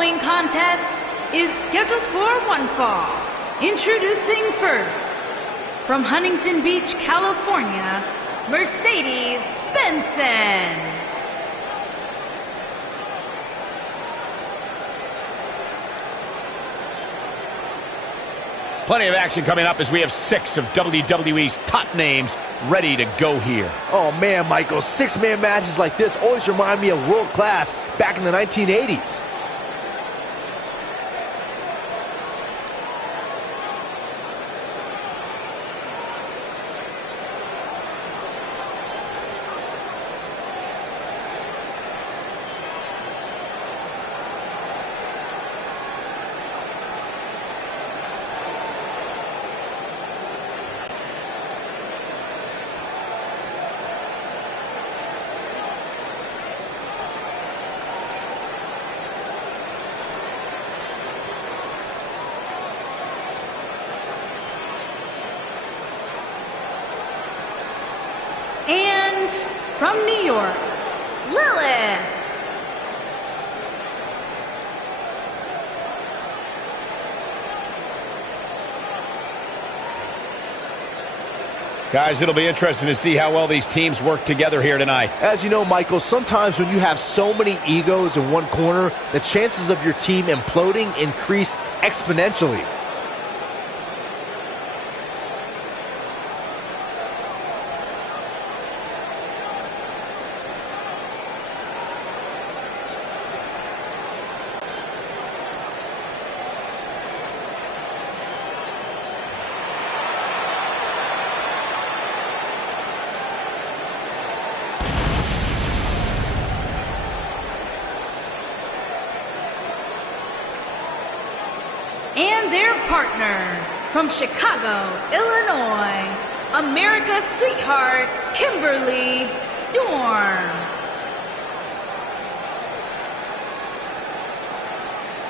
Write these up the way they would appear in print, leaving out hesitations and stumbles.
following contest is scheduled for one fall. Introducing first, from Huntington Beach, California, Mercedes Benson. Plenty of action coming up as we have 6 of WWE's top names ready to go here. Oh man, Michael, 6-man matches like this always remind me of world class back in the 1980s. And from New York, Lilith. Guys, it'll be interesting to see how well these teams work together here tonight. As you know, Michael, sometimes when you have so many egos in one corner, the chances of your team imploding increase exponentially. And their partner, from Chicago, Illinois, America's sweetheart, Kimberly Storm.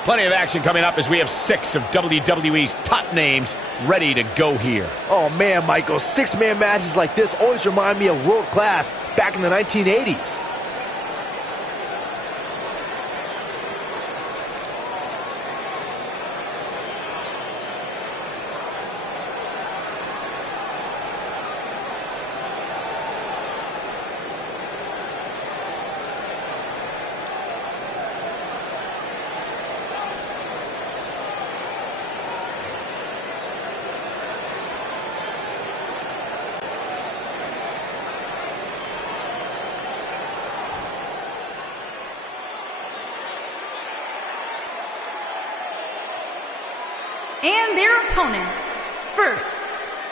Plenty of action coming up as we have 6 of WWE's top names ready to go here. Oh man, Michael, 6-man matches like this always remind me of world class back in the 1980s. And their opponents, first,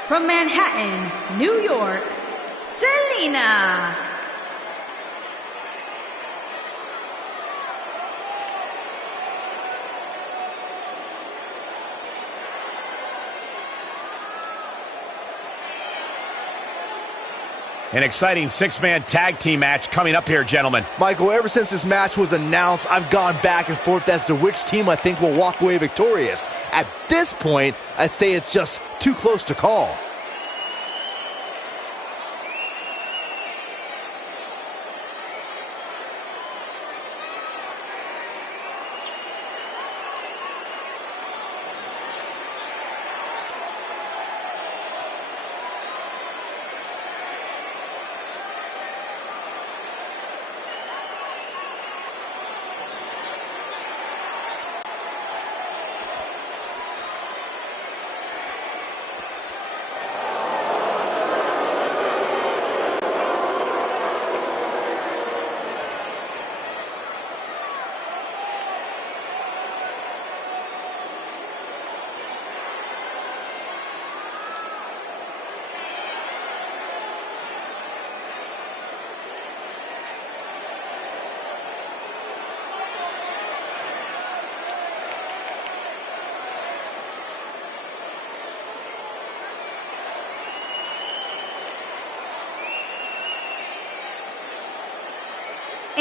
from Manhattan, New York, Selena. An exciting 6-man tag team match coming up here, gentlemen. Michael, ever since this match was announced, I've gone back and forth as to which team I think will walk away victorious. At this point, I'd say it's just too close to call.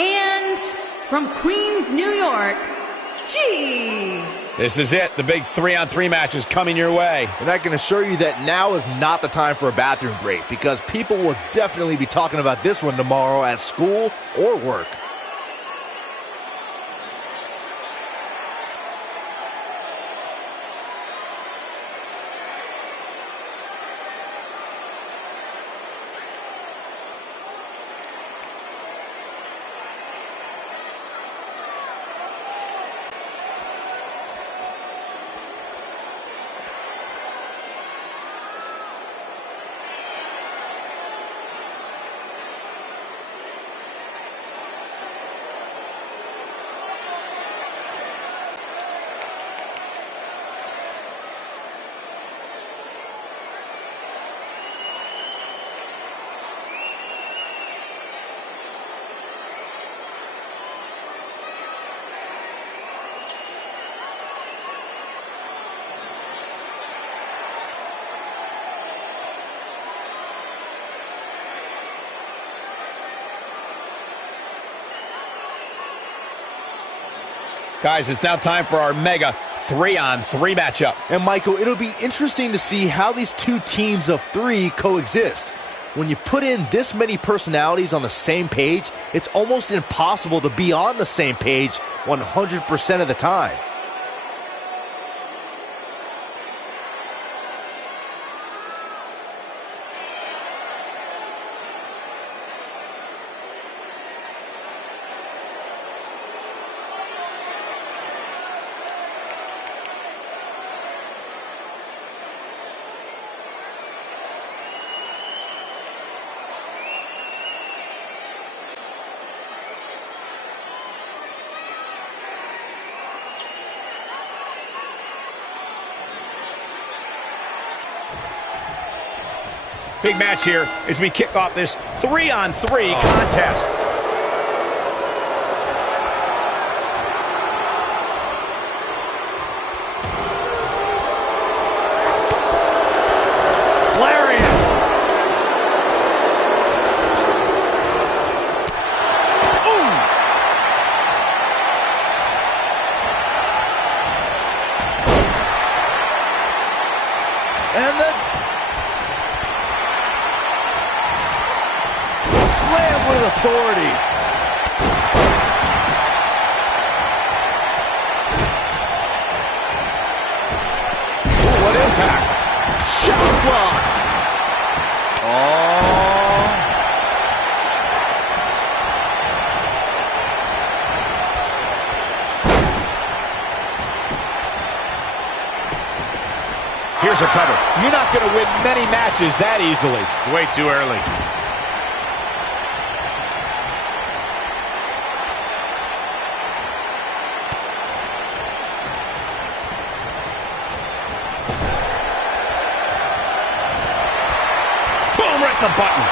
And from Queens, New York, G. This is it. The big 3-on-3 match is coming your way. And I can assure you that now is not the time for a bathroom break, because people will definitely be talking about this one tomorrow at school or work. Guys, it's now time for our mega 3-on-3 matchup. And Michael, it'll be interesting to see how these two teams of three coexist. When you put in this many personalities on the same page, it's almost impossible to be on the same page 100% of the time. Big match here as we kick off this 3-on-3 contest. Lariat. Ooh. And the slam with authority. Ooh, what impact. Shout block. Oh. Here's a cover. You're not going to win many matches that easily. It's way too early. Boom, right in the button.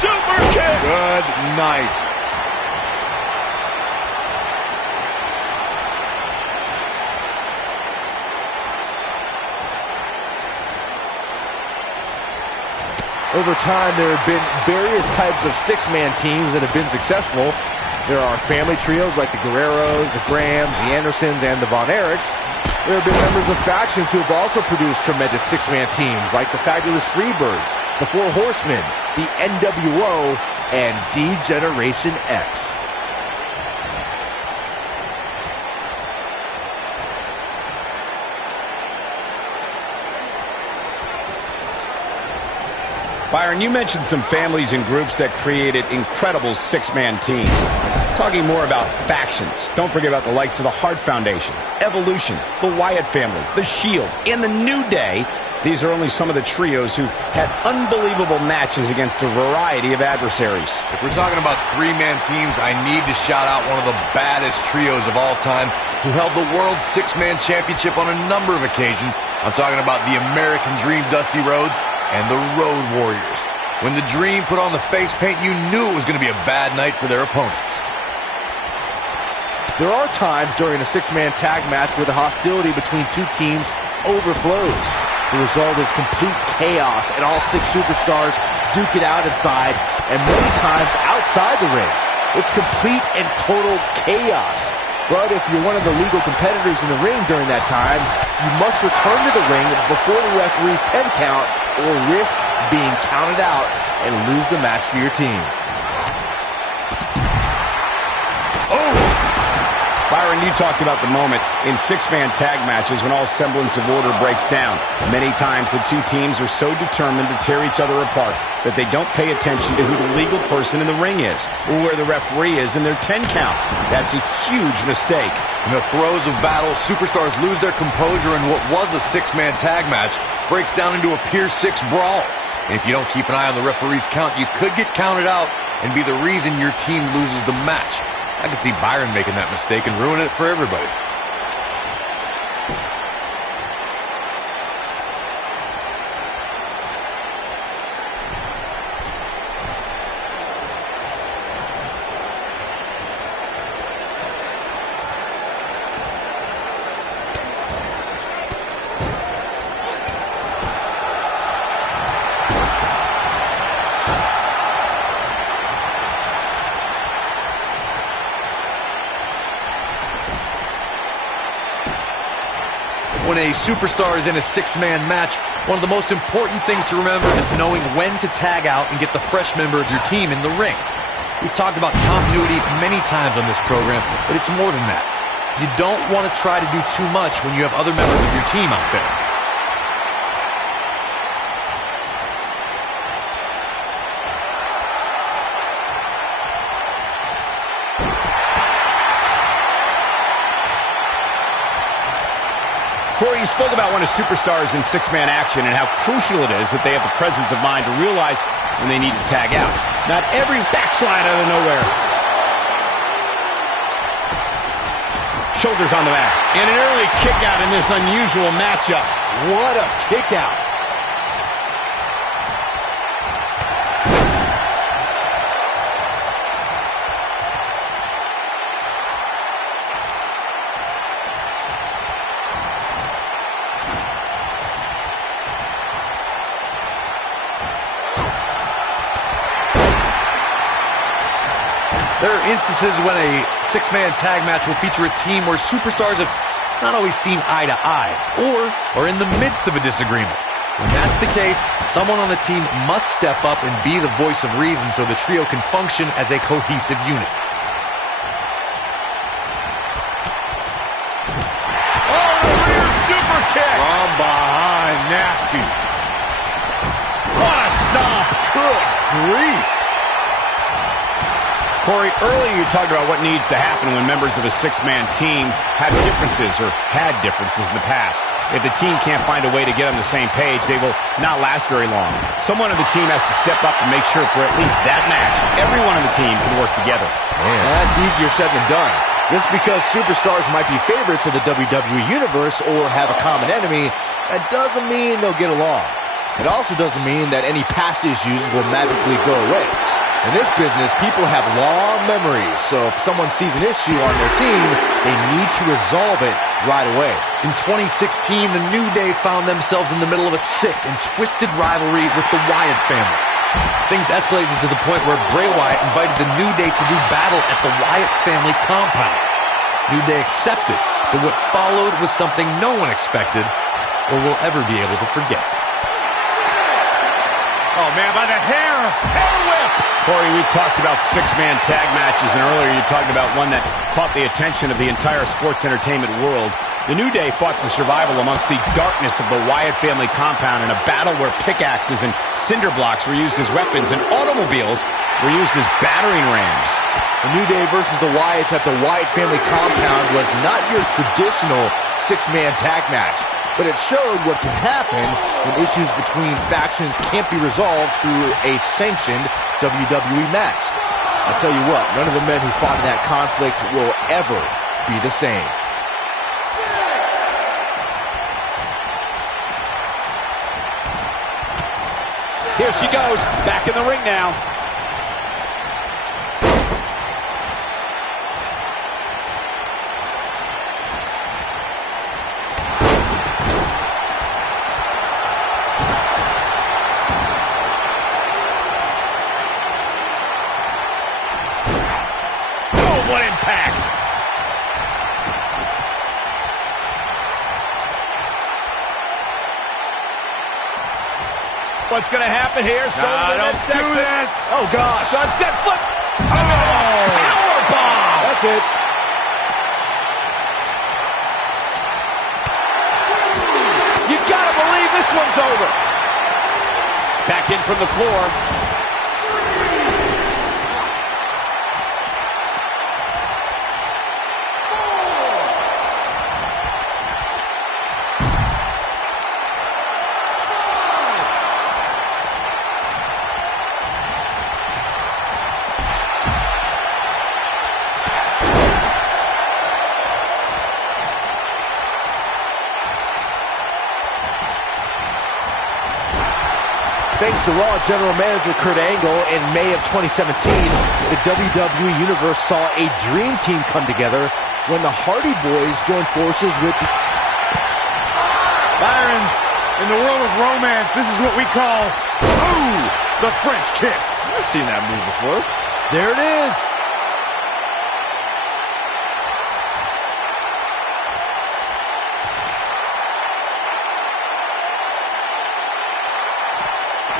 Super kick. Good night. Over time, there have been various types of six-man teams that have been successful. There are family trios like the Guerreros, the Grahams, the Andersons, and the Von Erichs. There have been members of factions who have also produced tremendous six-man teams like the Fabulous Freebirds, the Four Horsemen, the NWO, and D-Generation X. Byron, you mentioned some families and groups that created incredible six-man teams. Talking more about factions, don't forget about the likes of the Hart Foundation, Evolution, the Wyatt family, the Shield, and the New Day. These are only some of the trios who had unbelievable matches against a variety of adversaries. If we're talking about three-man teams, I need to shout out one of the baddest trios of all time who held the World Six-Man Championship on a number of occasions. I'm talking about the American Dream Dusty Rhodes and the Road Warriors. When the Dream put on the face paint, you knew it was going to be a bad night for their opponents. There are times during a six-man tag match where the hostility between two teams overflows. The result is complete chaos, and all six superstars duke it out inside and many times outside the ring. It's complete and total chaos. But if you're one of the legal competitors in the ring during that time, you must return to the ring before the referee's 10 count or risk being counted out and lose the match for your team. Byron, you talked about the moment in six-man tag matches when all semblance of order breaks down. Many times the two teams are so determined to tear each other apart that they don't pay attention to who the legal person in the ring is or where the referee is in their 10 count. That's a huge mistake. In the throes of battle, superstars lose their composure, and what was a six-man tag match breaks down into a Pier 6 brawl. And if you don't keep an eye on the referee's count, you could get counted out and be the reason your team loses the match. I could see Byron making that mistake and ruining it for everybody. when a superstar is in a six-man match, one of the most important things to remember is knowing when to tag out and get the fresh member of your team in the ring. We've talked about continuity many times on this program, but it's more than that. You don't want to try to do too much when you have other members of your team out there. Corey, you spoke about one of superstars in six-man action and how crucial it is that they have the presence of mind to realize when they need to tag out. Not every backslide out of nowhere. Shoulders on the mat. And an early kick out in this unusual matchup. What a kick out. There are instances when a six-man tag match will feature a team where superstars have not always seen eye to eye or are in the midst of a disagreement. When that's the case, someone on the team must step up and be the voice of reason so the trio can function as a cohesive unit. Oh, the rear super kick! From behind, nasty. What a stomp! Good grief! Corey, earlier you talked about what needs to happen when members of a six-man team have differences or had differences in the past. If the team can't find a way to get on the same page, they will not last very long. Someone on the team has to step up and make sure for at least that match, everyone on the team can work together. Man, that's easier said than done. Just because superstars might be favorites of the WWE Universe or have a common enemy, that doesn't mean they'll get along. It also doesn't mean that any past issues will magically go away. In this business, people have long memories, so if someone sees an issue on their team, they need to resolve it right away. In 2016, the New Day found themselves in the middle of a sick and twisted rivalry with the Wyatt family. Things escalated to the point where Bray Wyatt invited the New Day to do battle at the Wyatt family compound. New Day accepted, but what followed was something no one expected or will ever be able to forget. Oh, man, by the hair! Hair whip! Corey, we've talked about six-man tag matches, and earlier you talked about one that caught the attention of the entire sports entertainment world. The New Day fought for survival amongst the darkness of the Wyatt family compound in a battle where pickaxes and cinder blocks were used as weapons and automobiles were used as battering rams. The New Day versus the Wyatts at the Wyatt family compound was not your traditional six-man tag match, but it showed what can happen when issues between factions can't be resolved through a sanctioned WWE match. I'll tell you what, none of the men who fought in that conflict will ever be the same. Here she goes, back in the ring now. Oh, what impact! What's going to happen here? Don't do this! Oh, gosh. Sunset flip! Oh! Powerbomb! That's it. You gotta believe this one's over. Back in from the floor. Thanks to Raw General Manager Kurt Angle, in May of 2017, the WWE Universe saw a dream team come together when the Hardy Boys joined forces with Byron, in the world of romance, this is what we call, ooh, the French kiss. I've seen that move before. There it is.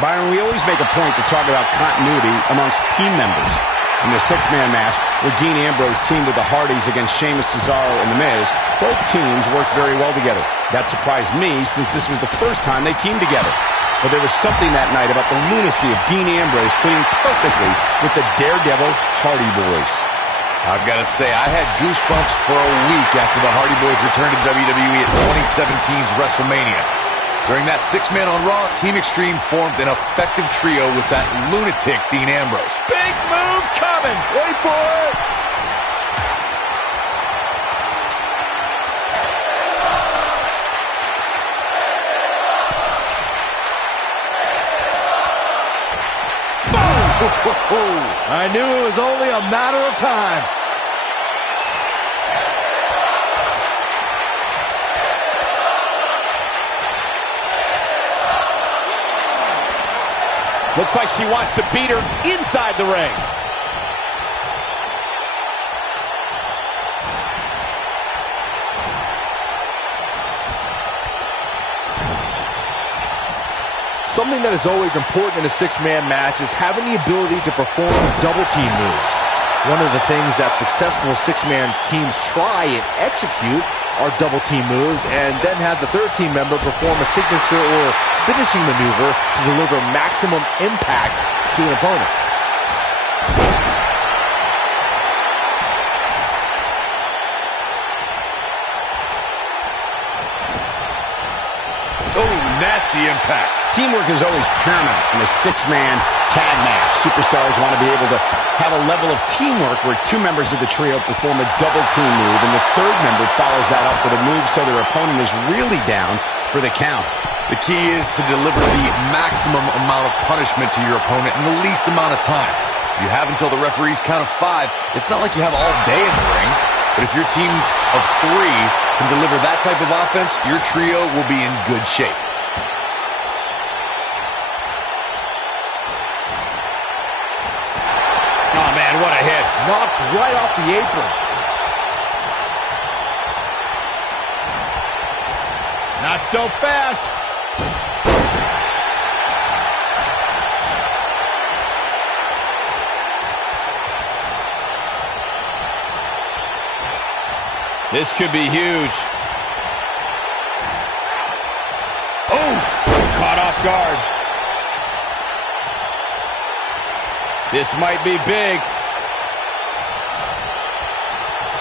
Byron, we always make a point to talk about continuity amongst team members. In the six-man match, where Dean Ambrose teamed with the Hardys against Sheamus, Cesaro, and The Miz, both teams worked very well together. That surprised me, since this was the first time they teamed together. But there was something that night about the lunacy of Dean Ambrose fitting perfectly with the Daredevil Hardy Boys. I've got to say, I had goosebumps for a week after the Hardy Boys returned to WWE at 2017's WrestleMania. During that six-man on Raw, Team Extreme formed an effective trio with that lunatic Dean Ambrose. Big move coming. Wait for it. Boom! I knew it was only a matter of time. Looks like she wants to beat her inside the ring. Something that is always important in a six-man match is having the ability to perform double team moves. One of the things that successful six-man teams try and execute are double team moves, and then have the third team member perform a signature or finishing maneuver to deliver maximum impact to an opponent. Oh, nasty impact. Teamwork is always paramount in a six-man tag match. Superstars want to be able to have a level of teamwork where two members of the trio perform a double team move, and the third member follows that up with a move so their opponent is really down for the count. The key is to deliver the maximum amount of punishment to your opponent in the least amount of time. You have until the referee's count of 5. It's not like you have all day in the ring, but if your team of 3 can deliver that type of offense, your trio will be in good shape. Oh, man, what a hit. Knocked right off the apron. Not so fast. This could be huge. Oh, caught off guard. This might be big.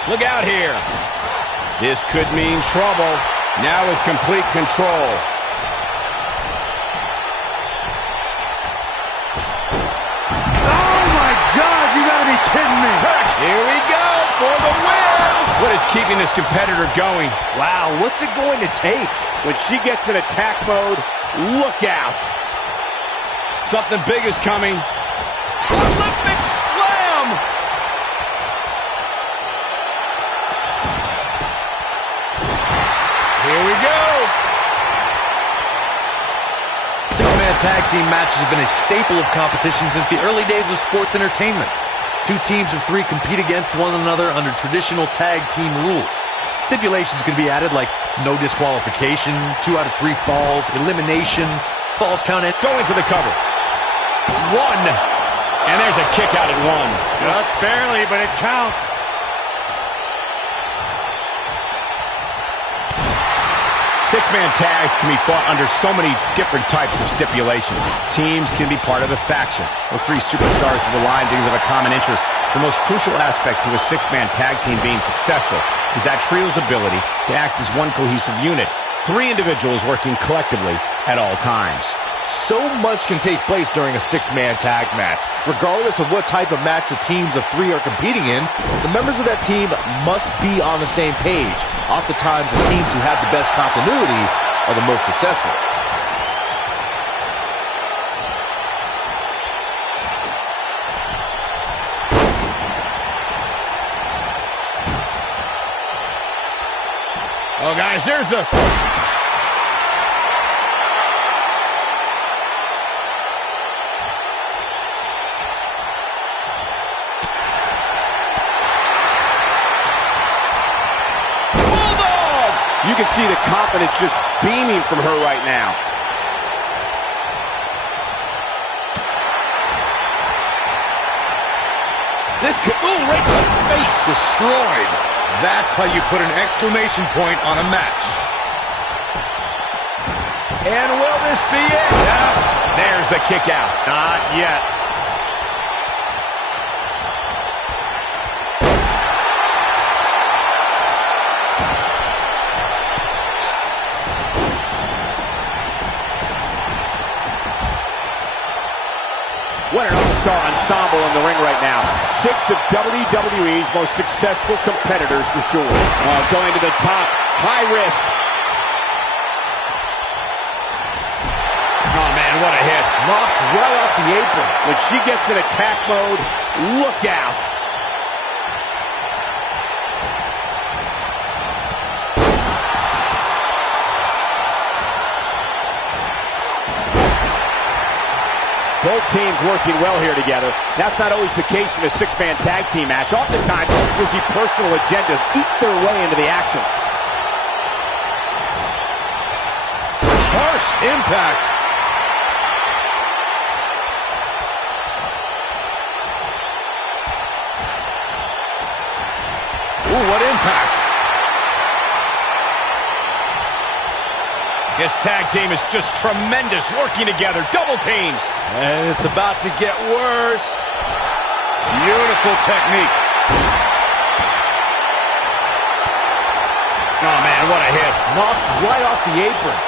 Look out here. This could mean trouble. Now with complete control. Oh, my God, you gotta be kidding me. Here we go for the win. What is keeping this competitor going? Wow, what's it going to take? When she gets in attack mode, look out. Something big is coming. Olympic slam! Here we go. Six-man tag team matches have been a staple of competition since the early days of sports entertainment. Two teams of 3 compete against one another under traditional tag team rules. Stipulations can be added like no disqualification, 2 out of 3 falls, elimination, falls count, and Going for the cover. 1. And there's a kick out at 1. Just barely, but it counts. Six-man tags can be fought under so many different types of stipulations. Teams can be part of a faction, where 3 superstars have aligned because of a common interest. The most crucial aspect to a six-man tag team being successful is that trio's ability to act as one cohesive unit. 3 individuals working collectively at all times. So much can take place during a six-man tag match. Regardless of what type of match the teams of 3 are competing in, the members of that team must be on the same page. Oftentimes, the teams who have the best continuity are the most successful. Oh, guys, there's the... You can see the confidence just beaming from her right now. This could, oh, right in the face. Destroyed. That's how you put an exclamation point on a match. And will this be it? Yes. There's the kick out. Not yet. What an all-star ensemble in the ring right now. 6 of WWE's most successful competitors for sure. Going to the top, high risk. Oh man, what a hit. Knocked right off the apron. When she gets in attack mode, look out. Both teams working well here together. That's not always the case in a 6-man tag team match. Oftentimes, you'll see personal agendas eat their way into the action. Harsh impact. Ooh, what impact. This tag team is just tremendous, working together, double teams. And it's about to get worse. Beautiful technique. Oh man, what a hit. Knocked right off the apron.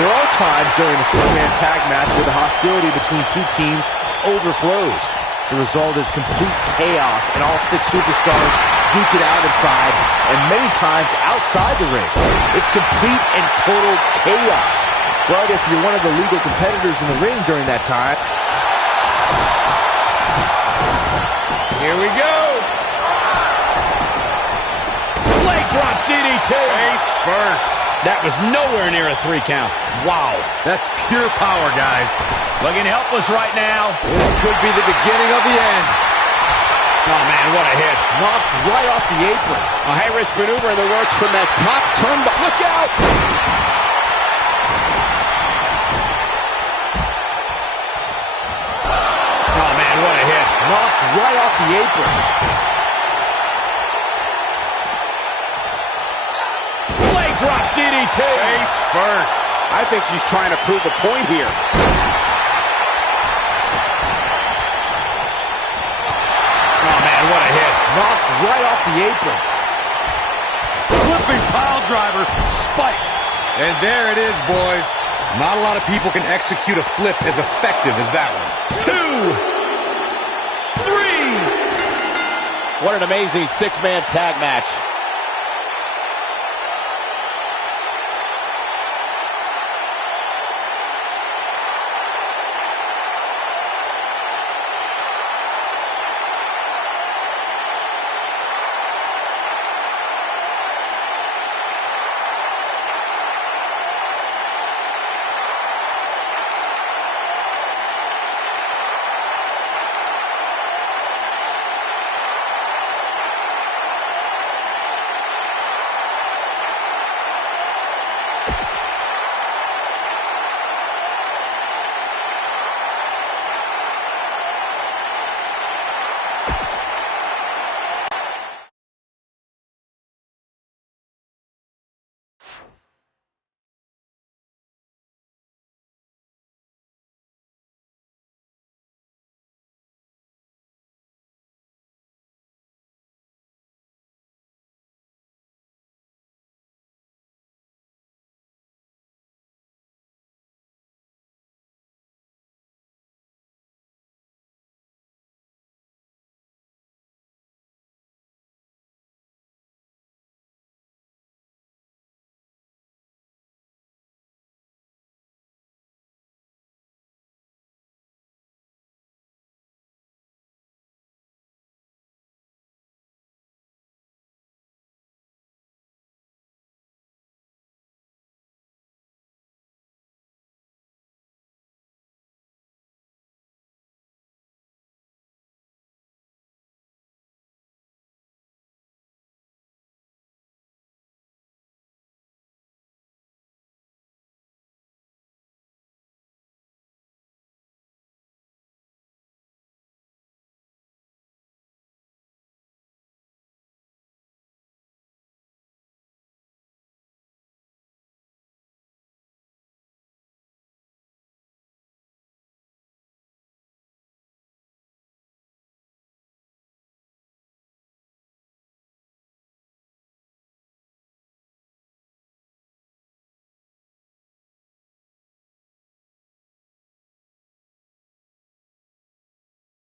There are times during a 6-man tag match where the hostility between two teams overflows. The result is complete chaos, and all 6 superstars duke it out inside, and many times outside the ring. It's complete and total chaos. But if you're one of the legal competitors in the ring during that time... Here we go. Leg drop DDT. Face first. That was nowhere near a 3 count. Wow, that's pure power, guys. Looking helpless right now. This could be the beginning of the end. Oh man, what a hit. Knocked right off the apron. A high-risk maneuver in the works from that top turnbuckle. Look out! Oh man, what a hit. Knocked right off the apron. Leg drop DDT. Face first. I think she's trying to prove a point here. Oh man, what a hit. Knocked right off the apron. Flipping pile driver, spiked. And there it is, boys. Not a lot of people can execute a flip as effective as that one. 2, 3. What an amazing 6-man tag match.